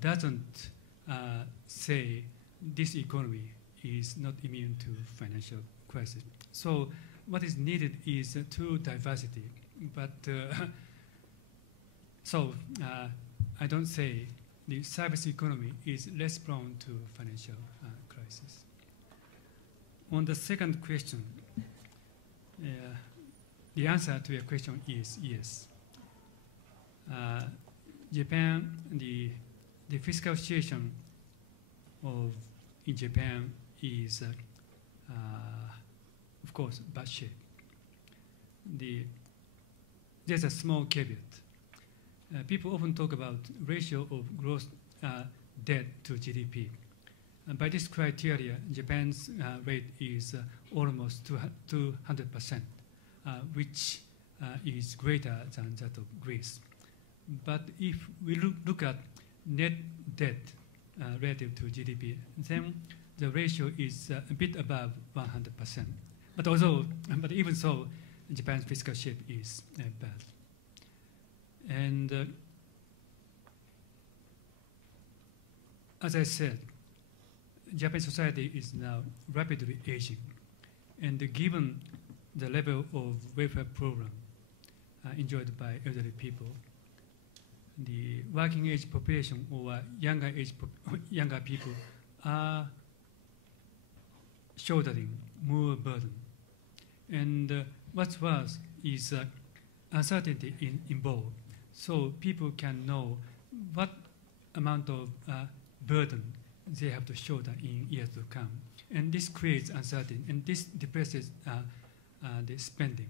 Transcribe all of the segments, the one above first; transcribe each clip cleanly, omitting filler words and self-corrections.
doesn't say this economy is not immune to financial crisis. So what is needed is true diversity. But I don't say the service economy is less prone to financial crisis. On the second question, the answer to your question is yes. Japan, the fiscal situation in Japan is, of course, bad shape. There's a small caveat. People often talk about ratio of gross debt to GDP. By this criteria, Japan's rate is almost 200%, which is greater than that of Greece. But if we look at net debt relative to GDP, then the ratio is a bit above 100%. But even so, Japan's fiscal shape is bad. And as I said, Japanese society is now rapidly aging. And given the level of welfare program enjoyed by elderly people, the working age population or younger people are shouldering more burden. And what's worse is uncertainty involved. So people can know what amount of burden they have to shoulder in years to come. And this creates uncertainty, and this depresses the spending.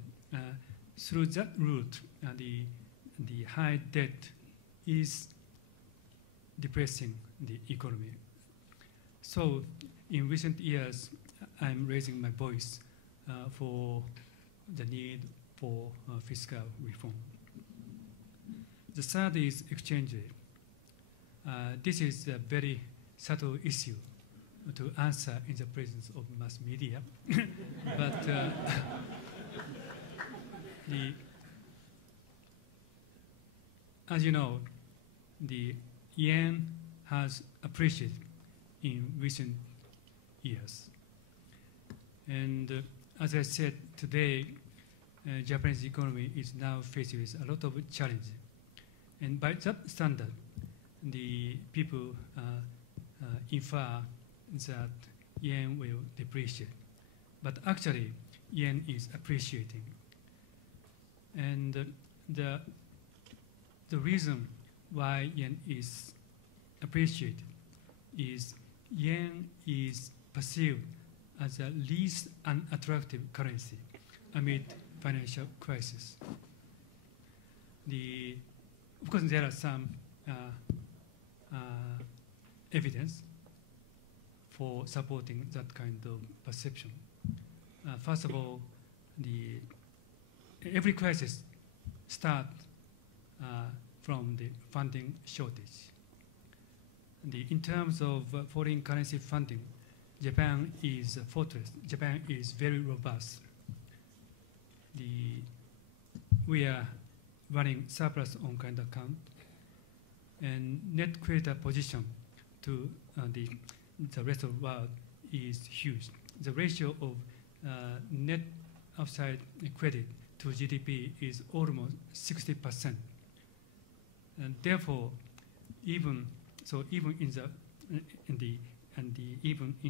Through that route, the high debt is depressing the economy. So in recent years, I'm raising my voice for the need for fiscal reform. The third is exchange rate. This is a very subtle issue to answer in the presence of mass media. But as you know, the yen has appreciated in recent years. And as I said today, Japanese economy is now faced with a lot of challenges. And by that standard, the people infer that yen will depreciate. But actually, yen is appreciating. And the reason why yen is appreciated is yen is perceived as the least unattractive currency amid financial crisis. Of course, there are some evidence for supporting that kind of perception. First of all, every crisis starts from the funding shortage. In terms of foreign currency funding, Japan is a fortress. Japan is very robust. We are running surplus on current account, and net creditor position to the rest of the world is huge. The ratio of net outside credit to GDP is almost 60%. And therefore, even in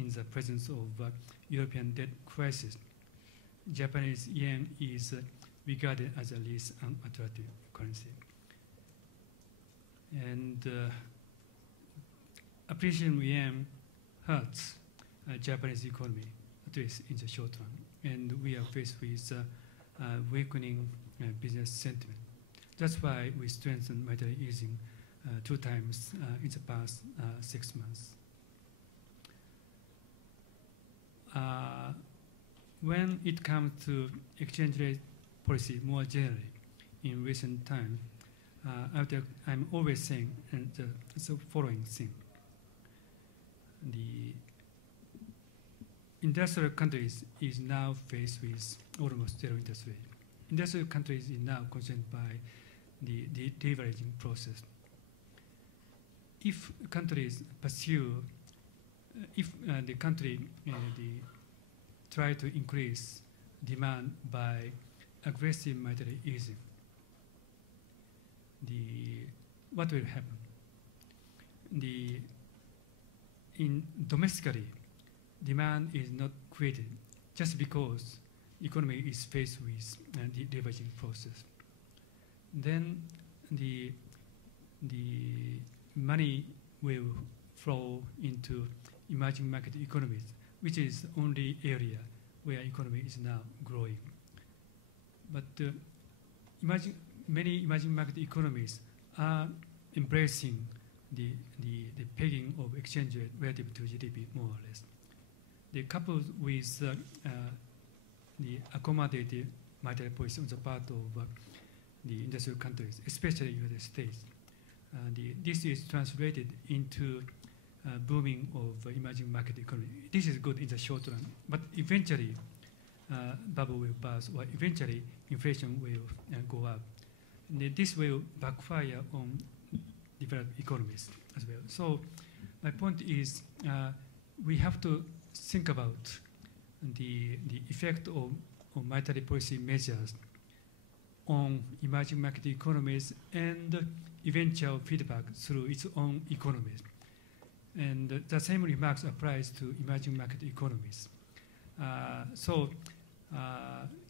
the presence of European debt crisis, Japanese yen is regarded as the least unattractive currency. And appreciation of yen hurts Japanese economy, at least in the short run. And we are faced with weakening business sentiment. That's why we strengthened monetary easing 2 times in the past 6 months. When it comes to exchange rate policy more generally in recent time, I'm always saying the following thing. The industrial countries is now faced with almost zero interest rate. Industrial countries is now concerned by the deleveraging process. if countries pursue, if the country try to increase demand by aggressive monetary easing, what will happen? Domestically, demand is not created just because economy is faced with the deleveraging process. Then the money will flow into emerging market economies, which is the only area where economy is now growing. But many emerging market economies are embracing the pegging of exchange rate relative to GDP, more or less. They coupled with the accommodative monetary policy on the part of the industrial countries, especially United States. This is translated into booming of emerging market economy. This is good in the short run, but eventually bubble will burst, or eventually inflation will go up. And this will backfire on developed economies as well. So my point is we have to think about the effect of monetary policy measures on emerging market economies and eventual feedback through its own economies. And the same remarks applies to emerging market economies.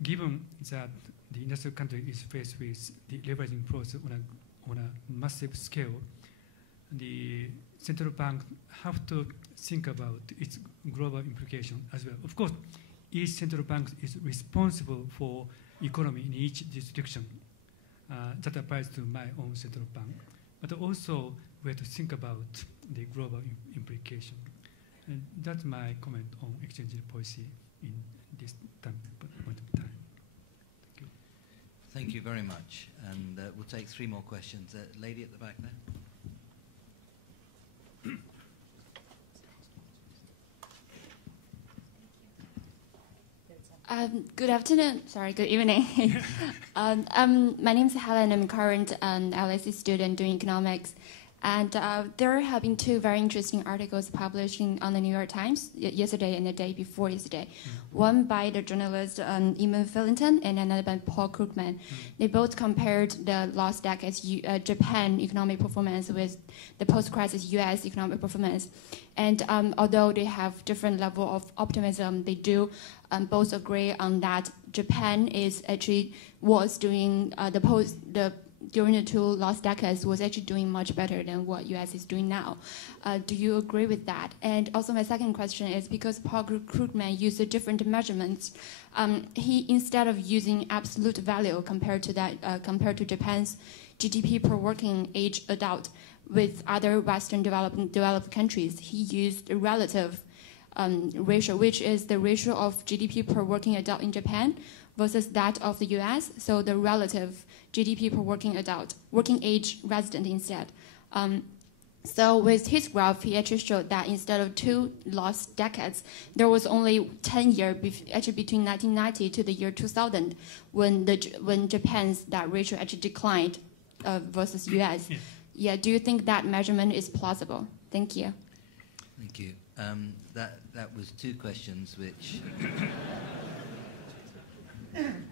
Given that the industrial country is faced with the leveraging process on a massive scale, the central bank have to think about its global implication as well. Of course, each central bank is responsible for economy in each jurisdiction. That applies to my own central bank. But also, we have to think about the global implication. And that's my comment on exchange rate policy in this point of time. Thank you. Thank you very much. And we'll take 3 more questions. Lady at the back there. Good afternoon. Sorry, good evening. My name is Helen. I'm a current LSE student doing economics. And there have been 2 very interesting articles published on the New York Times yesterday and the day before yesterday. One by the journalist Eamon Fillington and another by Paul Krugman. They both compared the last decade's Japan economic performance with the post-crisis U.S. economic performance. And although they have different level of optimism, they do both agree on that Japan was doing during the 2 last decades was actually doing much better than what U.S. is doing now. Do you agree with that? And also my second question is because Paul Krugman used different measurements, he instead of using absolute value compared to Japan's GDP per working age adult with other Western developed countries, he used a relative ratio, which is the ratio of GDP per working adult in Japan versus that of the US, so the relative GDP per working adult, working age resident instead. So with his graph, he actually showed that instead of 2 lost decades, there was only 10 years actually between 1990 to the year 2000 when Japan's that ratio actually declined versus US. Yeah, do you think that measurement is plausible? Thank you. Thank you. That was 2 questions which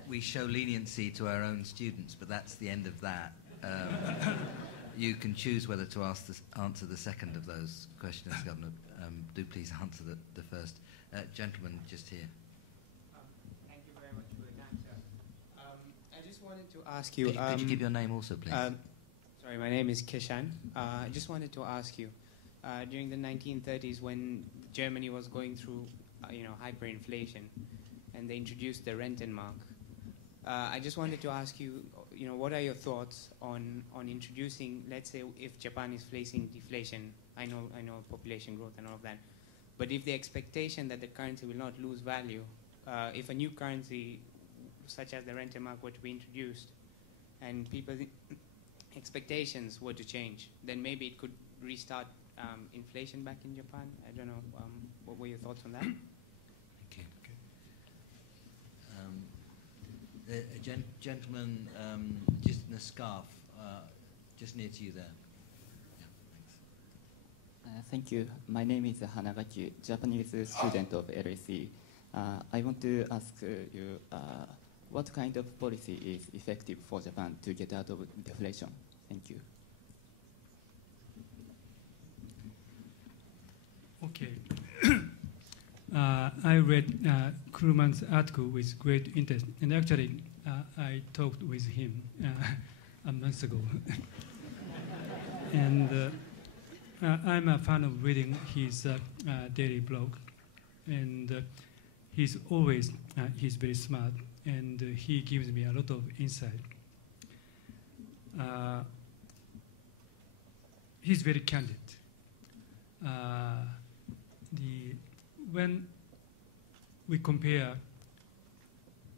we show leniency to our own students, but that's the end of that. You can choose whether to answer the second of those questions, Governor. Do please answer the first. Gentleman just here. Thank you very much for the answer. I just wanted to ask you... Could you give your name also, please? Sorry, my name is Kishan. I just wanted to ask you, during the 1930s when Germany was going through hyperinflation and they introduced the Rentenmark, I just wanted to ask you, what are your thoughts on introducing, let's say, if Japan is facing deflation, I know population growth and all of that, but if the expectation that the currency will not lose value, if a new currency such as the Rentenmark were to be introduced and people's expectations were to change, then maybe it could restart inflation back in Japan. I don't know, what were your thoughts on that? Thank you. A gentleman just in a scarf, just near to you there. Yeah, Thank you. My name is Hanagaki, Japanese student of LSE. I want to ask you what kind of policy is effective for Japan to get out of deflation? Thank you. Okay. I read Kuhlman's article with great interest, and actually I talked with him a month ago. And I'm a fan of reading his daily blog, and he's very smart, and he gives me a lot of insight. He's very candid. When we compare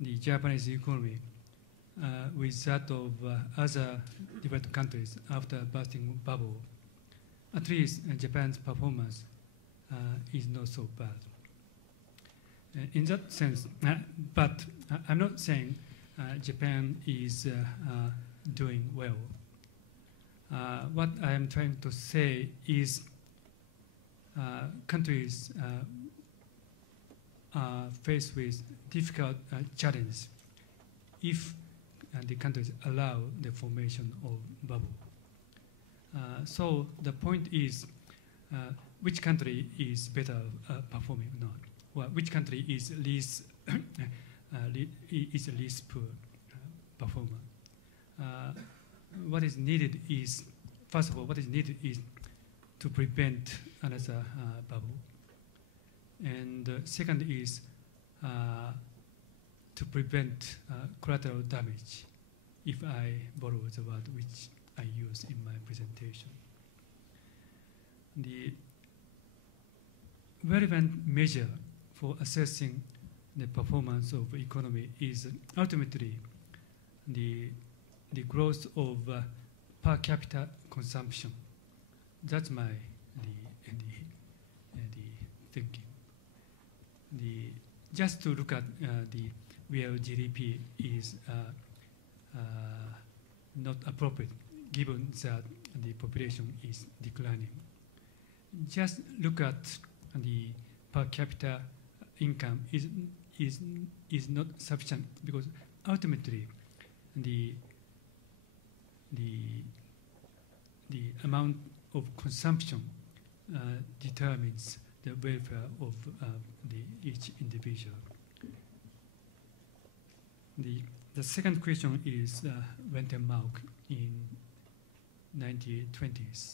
the Japanese economy with that of other developed countries after bursting bubble, at least Japan's performance is not so bad. In that sense, but I'm not saying Japan is doing well. What I am trying to say is countries are faced with difficult challenges if the countries allow the formation of bubble. So the point is, which country is better performing or not? Well, which country is least poor performer? What is needed is, first of all, to prevent another bubble, and second is to prevent collateral damage, if I borrow the word which I use in my presentation. The relevant measure for assessing the performance of economy is ultimately the growth of per capita consumption. That's my thinking. Just to look at the real GDP is not appropriate, given that the population is declining. Just look at the per capita income is not sufficient, because ultimately the amount of consumption determines the welfare of each individual. The second question is Rentenmark in 1920s.